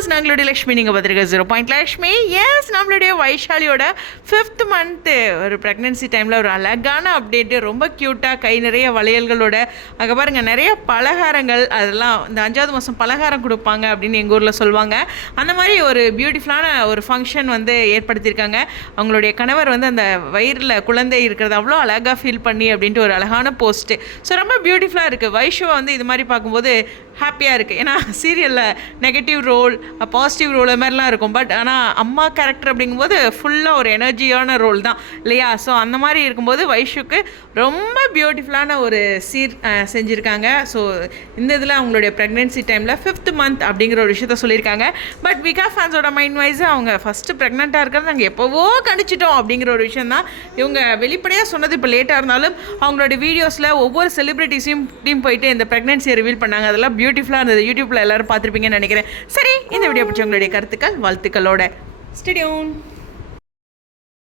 Viewers, நாங்களுடைய Lakshmi, நீங்கள் பார்த்துருக்க 0 Lakshmi. S, நம்மளுடைய வைஷாலியோட 5th மந்த்து ஒரு ப்ரெக்னென்சி டைமில் ஒரு அழகான அப்டேட்டு, ரொம்ப க்யூட்டாக கை நிறைய வளையல்களோட. அங்கே பாருங்கள், நிறைய பலகாரங்கள், அதெல்லாம் இந்த 5வது மாதம் பலகாரம் கொடுப்பாங்க அப்படின்னு எங்கள் ஊரில் சொல்லுவாங்க. அந்த மாதிரி ஒரு பியூட்டிஃபுல்லான ஒரு ஃபங்க்ஷன் வந்து ஏற்படுத்தியிருக்காங்க. அவங்களுடைய கணவர் வந்து அந்த வயிறில் குழந்தை இருக்கிறது அவ்வளோ அழகாக ஃபீல் பண்ணி அப்படின்ட்டு ஒரு அழகான போஸ்ட்டு. ஸோ ரொம்ப பியூட்டிஃபுல்லாக இருக்குது. வைஷுவை வந்து இது மாதிரி பார்க்கும்போது ஹாப்பியாக இருக்குது. ஏன்னா சீரியலில் நெகட்டிவ் ரோல், பாசிட்டிவ் ரோல் அது மாதிரிலாம் இருக்கும். பட் ஆனால் அம்மா கேரக்டர் அப்படிங்கும்போது ஃபுல்லாக ஒரு எனர்ஜியான ரோல் தான் இல்லையா? ஸோ அந்த மாதிரி இருக்கும்போது வைஷுக்கு ரொம்ப பியூட்டிஃபுல்லான ஒரு செஞ்சுருக்காங்க. ஸோ இந்த இதில் அவங்களுடைய ப்ரெக்னென்சி டைமில் 5th மந்த் அப்படிங்கிற ஒரு விஷயத்த சொல்லியிருக்காங்க. பட் விகா ஃபேன்ஸோட மைண்ட் வைஸ் அவங்க ஃபஸ்ட்டு ப்ரெக்னெண்ட்டாக இருக்கிறது நாங்கள் எப்போவோ கணிச்சிட்டோம் அப்படிங்கிற ஒரு விஷயம் தான். இவங்க வெளிப்படையாக சொன்னது இப்போ லேட்டாக இருந்தாலும் அவங்களோட வீடியோஸில் ஒவ்வொரு செலிப்ரிட்டிஸையும் டீம் போயிட்டு இந்த ப்ரெக்னென்சியை ரிவீல் பண்ணாங்க. அதெல்லாம் பியூட்டிஃபுல்லாக இருந்தது. யூடியூப்பில் எல்லோரும் பார்த்துருப்பீங்கன்னு நினைக்கிறேன். சரி, இந்த வீடியோ பிடிச்ச உங்களுடைய கருத்துக்கள் வாழ்த்துக்களோட ஸ்டே டியூன்.